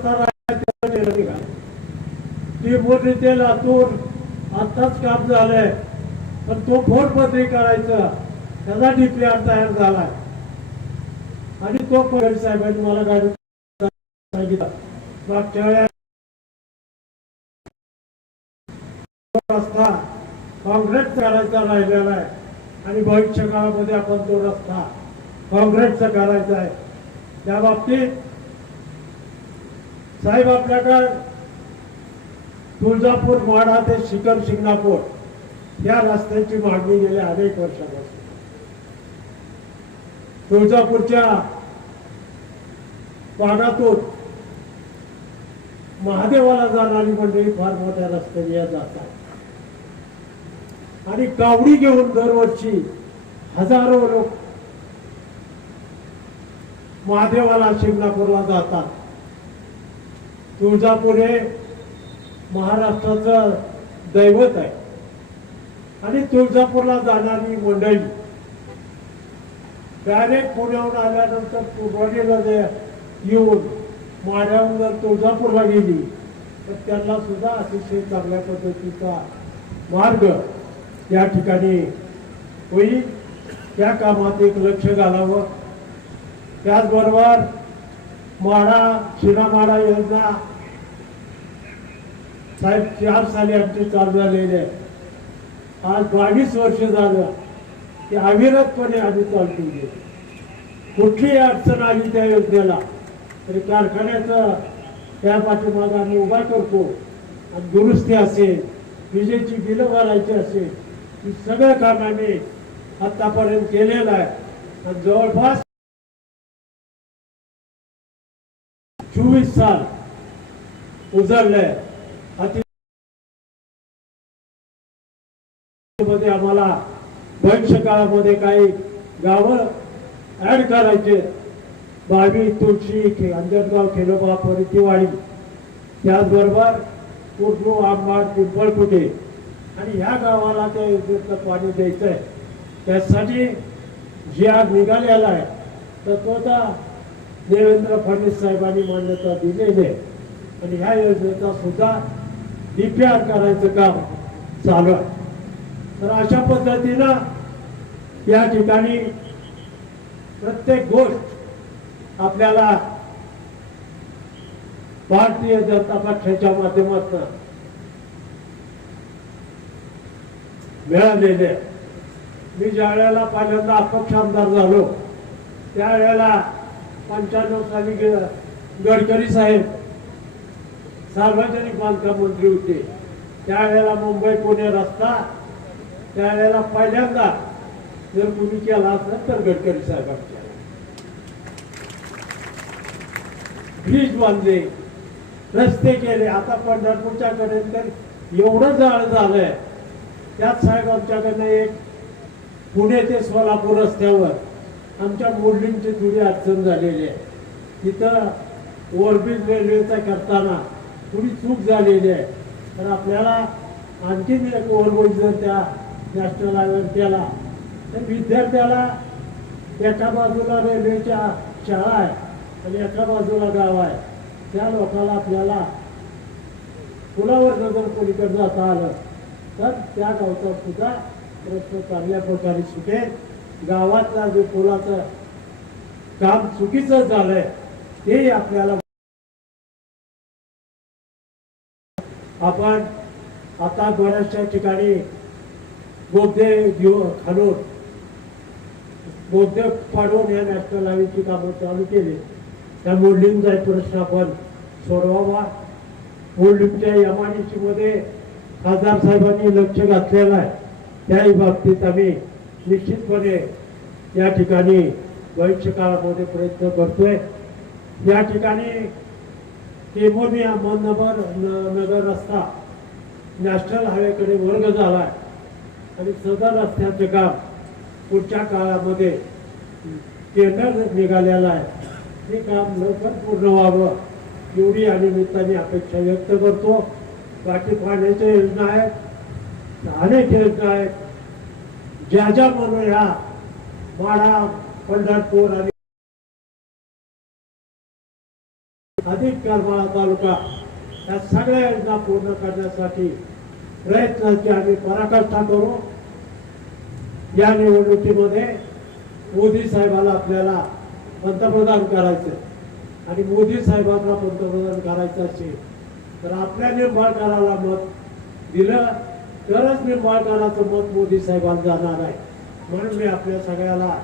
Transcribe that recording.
रस्ता ती मोठी लातूर आत्ताच काम झालंय पण तो फोडपत्री करायचा त्याचा डीपीआर तयार झालाय आणि तो पवार साहेबांनी मला गाडी सांगितलं मागच्या वेळेला रस्ता काँग्रेस करायचा राहिलेला आहे आणि भविष्य काळामध्ये आपण तो रस्ता काँग्रेसचा करायचा आहे त्या बाबतीत साहेब आपल्याकडे तुळजापूर वाडा ते शिखर शिंगणापूर या रस्त्याची मागणी गेल्या अनेक वर्षापासून. तुळजापूरच्या भागातून महादेवाला जाणारी मंडळी फार मोठ्या रस्त्याने या जातात. आणि कावडी घेऊन दरवर्षी हजारो लोक महादेवाला शिंगणापूरला जातात. तुळजापूर हे महाराष्ट्राचं दैवत आहे. आणि तुळजापूरला जाणारी मंडळी डायरेक्ट पुण्याहून आल्यानंतर पुरवणीला जे येऊन माढ्याहून जर तुळजापूरला गेली तर त्यांना सुद्धा अतिशय चांगल्या पद्धतीचा मार्ग या ठिकाणी होईल. त्या कामात एक लक्ष घालावं. त्याचबरोबर माडा शिरामाडा योजना. साहेब चार साली आमची चालू झालेली आहे आज बावीस वर्ष झालं. की अविरतपणे आम्ही चालू केली कुठलीही अडचण आली त्या योजनेला तरी कारखान्याचं त्या पाठीमाग आम्ही उभा करतो. आणि दुरुस्ती असेल विजेची बिलं भरायची असेल ही सगळं काम आम्ही आतापर्यंत केलेलं आहे. आणि जवळपास चोवीस साल उजळले. अति मध्ये आम्हाला भविष्य काळामध्ये काही गावं ऍड करायचे. बावी तुळशी खे- अंजनगाव खेलोबा परितीवाडी त्याचबरोबर कुर्नू आंबाड पिंपळपुटे आणि ह्या गावाला त्या योजनेतलं पाणी द्यायचंय. त्यासाठी जी आज निघालेला आहे तर तो आता देवेंद्र फडणवीस साहेबांनी मान्यता दिलेली आहे आणि ह्या योजनेचा सुद्धा डीपीआर करायचं काम चालू आहे तर अशा पद्धतीनं या ठिकाणी प्रत्येक गोष्ट आपल्याला भारतीय जनता पक्षाच्या माध्यमातून मिळालेले आहे. मी ज्या वेळेला पहिल्यांदा अपक्ष आमदार झालो त्यावेळेला पंच्याण्णव साली गडकरी साहेब सार्वजनिक बांधकाम मंत्री होते. त्यावेळेला मुंबई पुणे रस्ता त्यावेळेला पहिल्यांदा जर कुणी केला असेल तर गडकरी साहेबांच्या ब्रिज बांधले रस्ते केले. आता पंढरपूरच्या कडे तर एवढं जाळ झालंय. त्यात साहेब आमच्याकडनं एक पुणे ते सोलापूर रस्त्यावर आमच्या मोडलिंगची थोडी अडचण झालेली आहे. तिथं ओव्हरब्रिज रेल्वेचा करताना थोडी चूक झालेली आहे. तर आपल्याला आणखीन एक ओव्हरब्रिज जर त्या नॅशनल हायवेवर केला तर विद्यार्थ्याला एका बाजूला रेल्वेच्या शाळा आहे आणि एका बाजूला गाव आहे. त्या लोकांना आपल्याला पुलावर जर पलीकडे जाता आलं तर त्या गावचा सुद्धा प्रश्न चांगल्या प्रकारे सुटेल. गावातला जो पुलाचं काम चुकीचं झालंय ते आपल्याला आपण आता बऱ्याचशा ठिकाणी बोगदे घेऊ खालून बोगदे फाडून या नॅशनल हायवेची कामं चालू केली. त्या मोडलिंगचा पुनर्स्थापन आपण सोडवावा. मोडलिंगच्या एमआयडीसी मध्ये खासदार साहेबांनी लक्ष घातलेलं आहे. त्याही बाबतीत आम्ही निश्चितपणे या ठिकाणी भविष्य काळामध्ये प्रयत्न करतोय. या ठिकाणी केमोनिया अहमदनगर न- नगर रस्ता नॅशनल हायवेकडे वर्ग झाला आहे आणि सदर रस्त्याचं काम पुढच्या काळामध्ये टेंडर निघालेलं आहे. हे काम लवकर पूर्ण व्हावं एवढी या निमित्ताने अपेक्षा व्यक्त करतो. बाकी पाण्याच्या योजना आहेत अनेक योजना आहेत. ज्या ज्या म्हणून ह्या माढा पंढरपूर आणि अधिक करमाळा तालुका या सगळ्या योजना पूर्ण करण्यासाठी प्रयत्नाची आम्ही पराकाष्ठा करू. या निवडणुकीमध्ये मोदी साहेबाला आपल्याला पंतप्रधान करायचं आणि मोदी साहेबांना पंतप्रधान करायचं असेल तर आपल्या निर्माण कराला मत दिलं. तरच निंबाळकराचं मत मोदी साहेबांना जाणार आहे. म्हणून मी आपल्या सगळ्याला